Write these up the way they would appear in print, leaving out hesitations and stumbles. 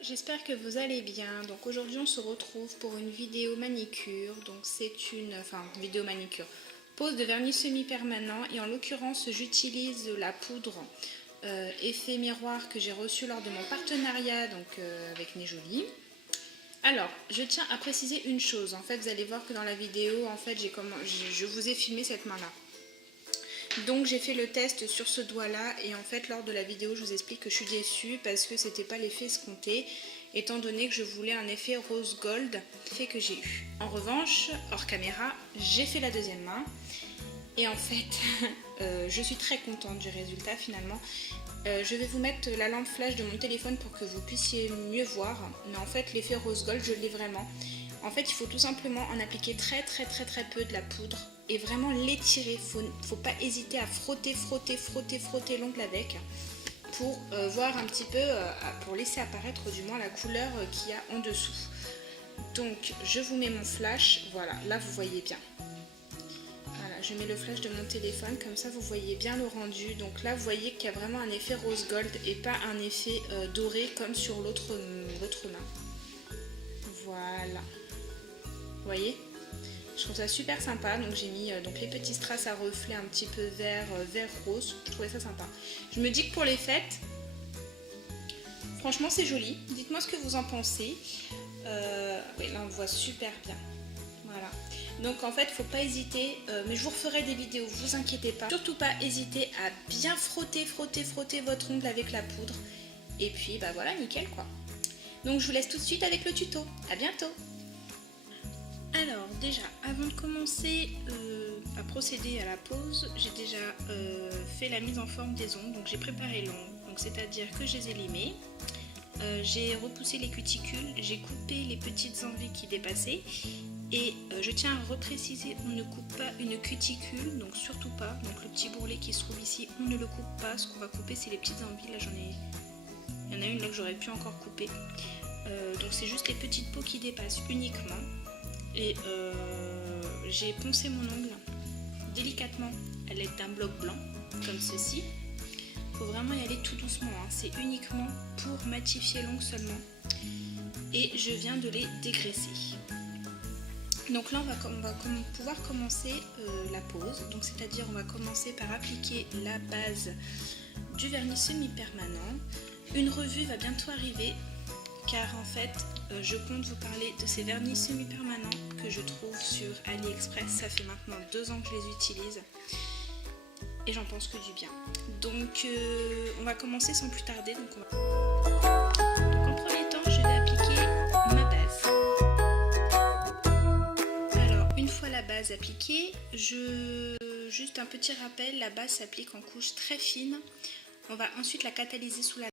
j'espère que vous allez bien. Donc aujourd'hui on se retrouve pour une vidéo manicure. Donc c'est vidéo manicure, pose de vernis semi-permanent et en l'occurrence j'utilise la poudre effet miroir que j'ai reçue lors de mon partenariat avec Nez Jolie. Alors, je tiens à préciser une chose. En fait, vous allez voir que dans la vidéo, en fait, je vous ai filmé cette main-là. Donc j'ai fait le test sur ce doigt là et en fait lors de la vidéo je vous explique que je suis déçue parce que c'était pas l'effet escompté étant donné que je voulais un effet rose gold, effet que j'ai eu. En revanche, hors caméra, j'ai fait la deuxième main et en fait je suis très contente du résultat finalement. Je vais vous mettre la lampe flash de mon téléphone pour que vous puissiez mieux voir, mais en fait l'effet rose gold je l'ai vraiment. En fait il faut tout simplement en appliquer très peu de la poudre et vraiment l'étirer. Faut pas hésiter à frotter l'ongle avec pour voir un petit peu, pour laisser apparaître du moins la couleur qu'il y a en dessous. Donc je vous mets mon flash, voilà, là vous voyez bien. Voilà, je mets le flash de mon téléphone, comme ça vous voyez bien le rendu. Donc là vous voyez qu'il y a vraiment un effet rose gold et pas un effet doré comme sur l'autre main. Voilà. Vous voyez ? Je trouve ça super sympa, donc j'ai mis les petits strass à reflets un petit peu vert rose, je trouvais ça sympa. Je me dis que pour les fêtes, franchement c'est joli, dites-moi ce que vous en pensez. Oui là on voit super bien, voilà. Donc en fait faut pas hésiter, mais je vous referai des vidéos, vous inquiétez pas. Surtout pas hésiter à bien frotter votre ongle avec la poudre. Et puis bah voilà, nickel quoi. Donc je vous laisse tout de suite avec le tuto, à bientôt. Alors déjà, avant de commencer à procéder à la pose, j'ai déjà fait la mise en forme des ongles. Donc j'ai préparé l'ongle, donc c'est-à-dire que je les ai limés, j'ai repoussé les cuticules, j'ai coupé les petites envies qui dépassaient. Et je tiens à repréciser, on ne coupe pas une cuticule, donc surtout pas. Donc le petit bourrelet qui se trouve ici, on ne le coupe pas. Ce qu'on va couper, c'est les petites envies. Là il y en a une là que j'aurais pu encore couper. Donc c'est juste les petites peaux qui dépassent uniquement. Et j'ai poncé mon ongle délicatement à l'aide d'un bloc blanc, comme ceci. Il faut vraiment y aller tout doucement, hein. C'est uniquement pour matifier l'ongle seulement. Et je viens de les dégraisser. Donc là on va pouvoir commencer la pose. Donc c'est-à-dire on va commencer par appliquer la base du vernis semi-permanent. Une revue va bientôt arriver, car en fait je compte vous parler de ces vernis semi-permanents que je trouve sur AliExpress. Ça fait maintenant 2 ans que je les utilise et j'en pense que du bien. Donc on va commencer sans plus tarder. Donc en premier temps je vais appliquer ma base. Alors une fois la base appliquée, juste un petit rappel, la base s'applique en couche très fine. On va ensuite la catalyser sous la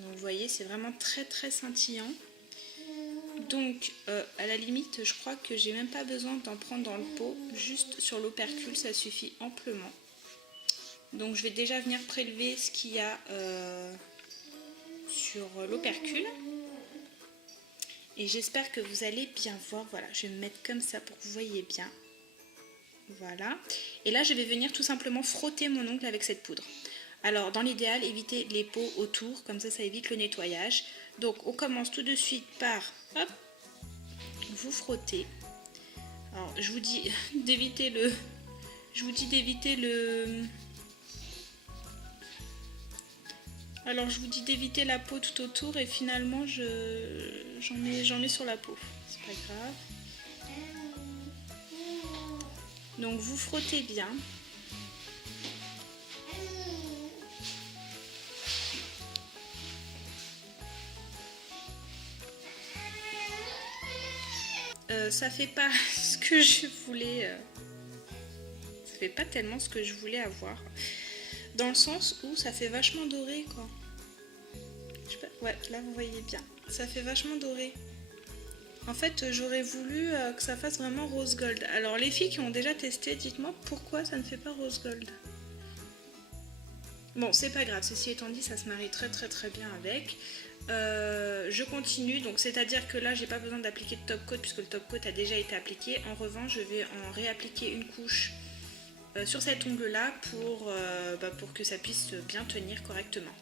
Donc vous voyez, c'est vraiment très très scintillant. Donc à la limite, je crois que j'ai même pas besoin d'en prendre dans le pot, juste sur l'opercule, ça suffit amplement. Donc je vais déjà venir prélever ce qu'il y a sur l'opercule. Et j'espère que vous allez bien voir. Voilà, je vais me mettre comme ça pour que vous voyez bien. Voilà. Et là, je vais venir tout simplement frotter mon ongle avec cette poudre. Alors, dans l'idéal, évitez les pots autour, comme ça évite le nettoyage. Donc, on commence tout de suite par, hop, vous frottez. Alors, je vous dis d'éviter le... Alors, je vous dis d'éviter la peau tout autour et finalement, j'en ai sur la peau. C'est pas grave. Donc, vous frottez bien. Ça fait pas ce que je voulais. Ça fait pas tellement ce que je voulais avoir. Dans le sens où ça fait vachement doré, quoi. Je sais pas, ouais, là vous voyez bien. Ça fait vachement doré. En fait, j'aurais voulu que ça fasse vraiment rose gold. Alors, les filles qui ont déjà testé, dites-moi pourquoi ça ne fait pas rose gold. Bon, c'est pas grave. Ceci étant dit, ça se marie très très très bien avec. Je continue, donc c'est-à-dire que là j'ai pas besoin d'appliquer de top coat puisque le top coat a déjà été appliqué. En revanche, je vais en réappliquer une couche sur cet ongle là pour que ça puisse bien tenir correctement.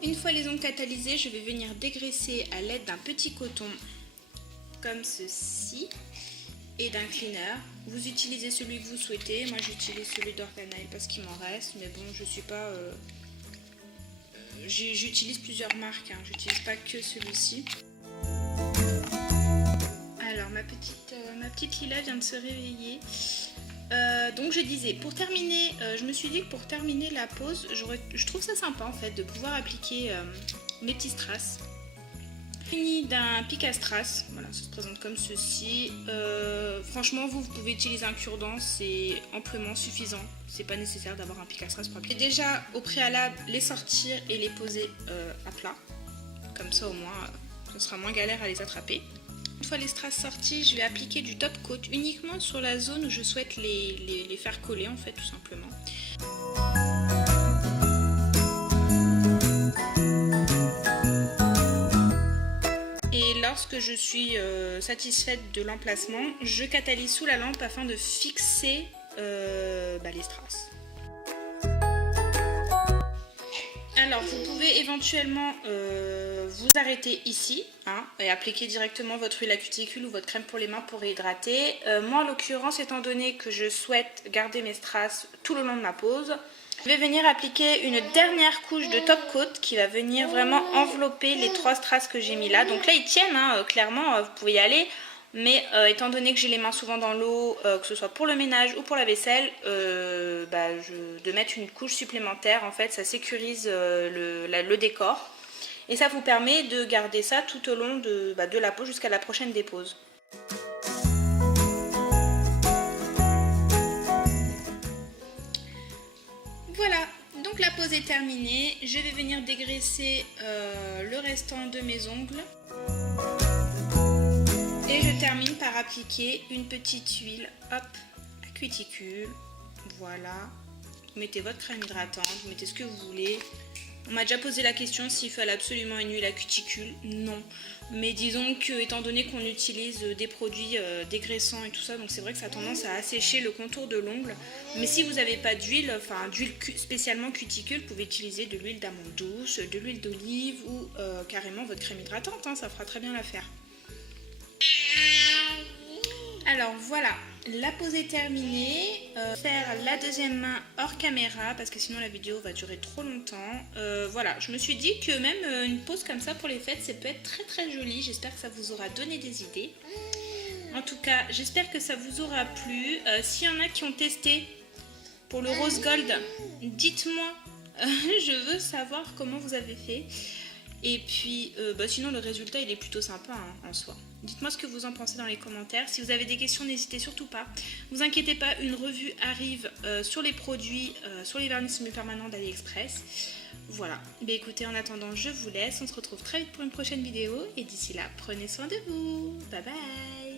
Une fois les ongles catalysés, je vais venir dégraisser à l'aide d'un petit coton comme ceci et d'un cleaner. Vous utilisez celui que vous souhaitez. Moi j'utilise celui d'Organile parce qu'il m'en reste, mais bon, je suis pas j'utilise plusieurs marques, hein. J'utilise pas que celui-ci. Alors ma petite Lila vient de se réveiller. Donc je disais, pour terminer, je me suis dit que pour terminer la pose, je trouve ça sympa en fait de pouvoir appliquer mes petits strass. Fini d'un pic à strass, voilà, ça se présente comme ceci. Franchement, vous pouvez utiliser un cure-dent, c'est amplement suffisant. C'est pas nécessaire d'avoir un pic à strass pour appliquer. Déjà, au préalable, les sortir et les poser à plat. Comme ça, au moins, ce sera moins galère à les attraper. Une fois les strass sortis, je vais appliquer du top coat uniquement sur la zone où je souhaite les faire coller, en fait, tout simplement. Lorsque je suis satisfaite de l'emplacement, je catalyse sous la lampe afin de fixer les strass. Alors vous pouvez éventuellement vous arrêter ici et appliquer directement votre huile à cuticule ou votre crème pour les mains pour réhydrater. Moi en l'occurrence, étant donné que je souhaite garder mes strass tout le long de ma pose, je vais venir appliquer une dernière couche de top coat qui va venir vraiment envelopper les 3 strass que j'ai mis là. Donc là ils tiennent, clairement vous pouvez y aller. Mais étant donné que j'ai les mains souvent dans l'eau, que ce soit pour le ménage ou pour la vaisselle, de mettre une couche supplémentaire, en fait ça sécurise le décor. Et ça vous permet de garder ça tout au long de la pose jusqu'à la prochaine dépose. Voilà, donc la pose est terminée. Je vais venir dégraisser le restant de mes ongles. Et je termine par appliquer une petite huile, hop, à cuticule. Voilà. Vous mettez votre crème hydratante, vous mettez ce que vous voulez. On m'a déjà posé la question s'il fallait absolument une huile à cuticule. Non. Mais disons que, étant donné qu'on utilise des produits dégraissants et tout ça, donc c'est vrai que ça a tendance à assécher le contour de l'ongle. Mais si vous n'avez pas d'huile, enfin d'huile spécialement cuticule, vous pouvez utiliser de l'huile d'amande douce, de l'huile d'olive ou carrément votre crème hydratante, ça fera très bien l'affaire. Alors voilà, la pose est terminée. Faire la deuxième main hors caméra parce que sinon la vidéo va durer trop longtemps. Voilà, je me suis dit que même une pose comme ça pour les fêtes, ça peut être très très joli. J'espère que ça vous aura donné des idées. En tout cas, j'espère que ça vous aura plu. S'il y en a qui ont testé pour le rose gold, dites-moi. Je veux savoir comment vous avez fait. Et puis sinon le résultat il est plutôt sympa en soi. Dites-moi ce que vous en pensez dans les commentaires. Si vous avez des questions, n'hésitez surtout pas. Ne vous inquiétez pas, une revue arrive sur les produits, sur les vernis semi-permanents d'AliExpress. Voilà. Écoutez, en attendant, je vous laisse. On se retrouve très vite pour une prochaine vidéo. Et d'ici là, prenez soin de vous. Bye bye.